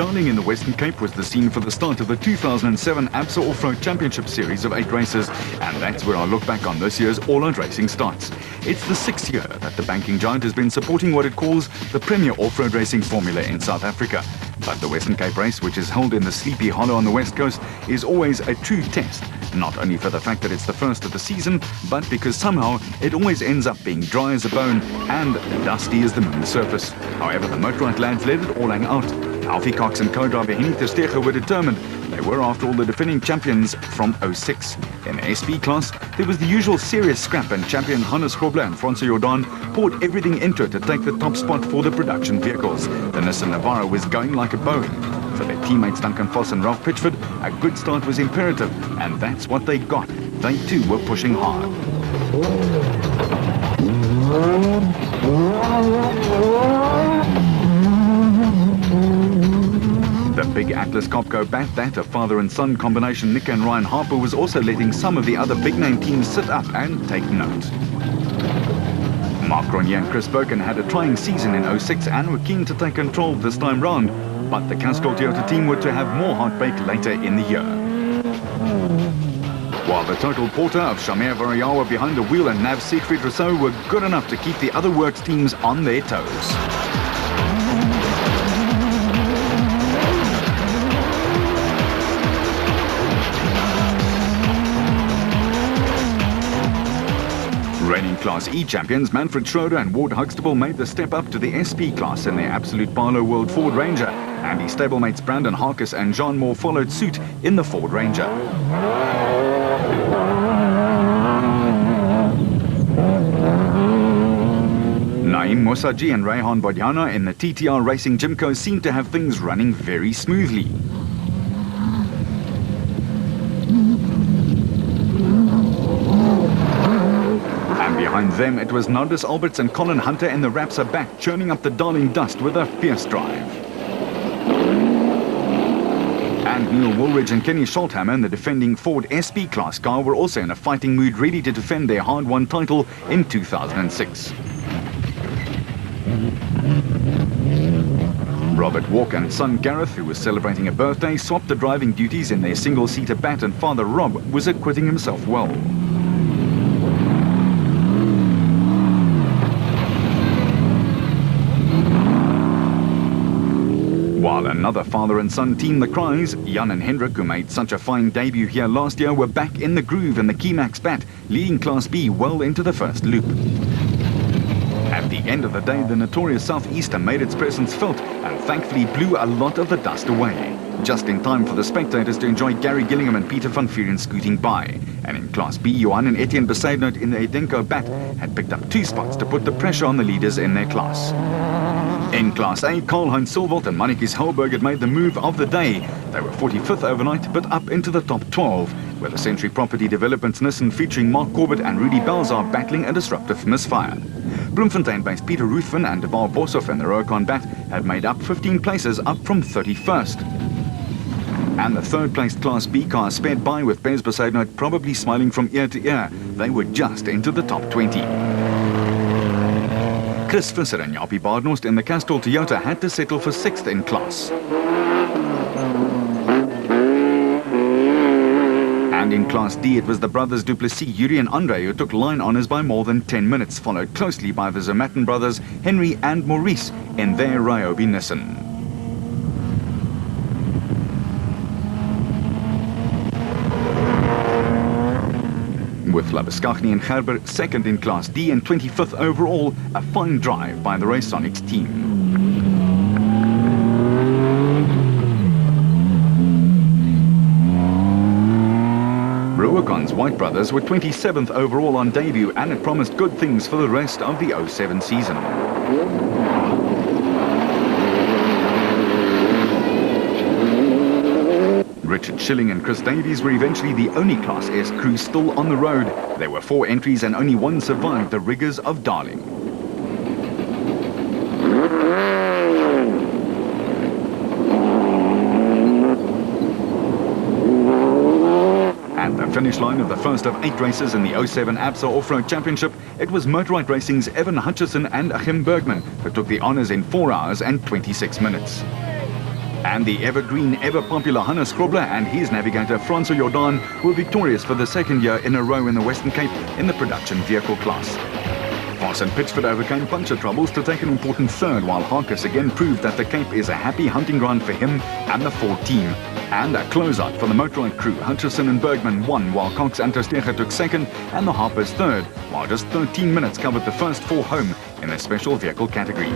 Darling in the Western Cape was the scene for the start of the 2007 ABSA Off-Road Championship series of 8 races, and that's where our look back on this year's all-out racing starts. It's the 6th year that the banking giant has been supporting what it calls the premier off-road racing formula in South Africa. But the Western Cape race, which is held in the Sleepy Hollow on the west coast, is always a true test, not only for the fact that it's the first of the season, but because somehow it always ends up being dry as a bone and dusty as the moon's surface. However, the Motorrad lads let it all hang out. Alfie Cox and co-driver Henny Terstegen were determined. They were, after all, the defending champions from 06. In the SP class, there was the usual serious scrap, and champion Hannes Grobler and Francois Jordan poured everything into it to take the top spot for the production vehicles. The Nissan Navara was going like a Boeing. For their teammates Duncan Foss and Ralph Pitchford, a good start was imperative, and that's what they got. They too were pushing hard. The big Atlas Copco bat, that a father and son combination, Nick and Ryan Harper, was also letting some of the other big name teams sit up and take note. Mark Cronje and Chris Birkin had a trying season in 06 and were keen to take control this time round, but the Castrol Toyota team were to have more heartbreak later in the year. While the total porter of Shamir Variawa behind the wheel and Nav Siegfried Rousseau were good enough to keep the other works teams on their toes. Reigning Class E champions Manfred Schroeder and Ward Huxtable made the step up to the SP class in their Absolute Barlow World Ford Ranger, and his stablemates Brandon Harkis and John Moore followed suit in the Ford Ranger. Naim Mosaji and Rayhan Bodiana in the TTR Racing Jimco seemed to have things running very smoothly. Behind them, it was Nardis Alberts and Colin Hunter in the Rapsa back, churning up the Darling dust with a fierce drive. And Neil Woolridge and Kenny Scholthammer in the defending Ford SP class car were also in a fighting mood, ready to defend their hard-won title in 2006. Robert Walker and son Gareth, who was celebrating a birthday, swapped the driving duties in their single-seater bat, and father Rob was acquitting himself well. While another father and son team, the Cries, Jan and Hendrik, who made such a fine debut here last year, were back in the groove in the Keymax bat, leading Class B well into the first loop. At the end of the day, the notorious Southeaster made its presence felt and thankfully blew a lot of the dust away, just in time for the spectators to enjoy Gary Gillingham and Peter van Vuren scooting by. And in Class B, Johan and Etienne Besaidnout in the Edenko bat had picked up 2 spots to put the pressure on the leaders in their class. In Class A, Karl-Heinz Silvold and Mannekes Helberg had made the move of the day. They were 45th overnight, but up into the top 12, where the Century Property Developments Nissan featuring Mark Corbett and Rudy Bells are battling a disruptive misfire. Bloemfontein-based Peter Ruthven and Deval Boshoff in the Rokon bat had made up 15 places, up from 31st. And the third-placed Class B car sped by with Bez Besaidnout probably smiling from ear to ear. They were just into the top 20. Chris Visser and Jaapie Baardhorst in the Castrol Toyota had to settle for 6th in class. And in Class D, it was the brothers Duplessis, Yuri and Andre, who took line honours by more than 10 minutes, followed closely by the Zermatten brothers, Henry and Maurice, in their Ryobi Nissan. With Labuschagne and Gerber 2nd in Class D and 25th overall, a fine drive by the Raysonics team. Ruacon's White brothers were 27th overall on debut, and it promised good things for the rest of the 07 season. Richard Schilling and Chris Davies were eventually the only Class S crew still on the road. There were 4 entries and only 1 survived the rigours of Darling. At the finish line of the first of 8 races in the 07 ABSA Off-Road Championship, it was Motorrad Racing's Evan Hutchison and Achim Bergman who took the honours in 4 hours and 26 minutes. And the evergreen, ever-popular Hannes Grobler and his navigator Francois Jordan were victorious for the second year in a row in the Western Cape in the production vehicle class. Parson Pitchford overcame puncture troubles to take an important third, while Harkis again proved that the Cape is a happy hunting ground for him and the Ford team. And a closeout for the Motorride crew. Hutchison and Bergman won, while Cox and Tersteger took second and the Harpers third, while just 13 minutes covered the first four home in the special vehicle category.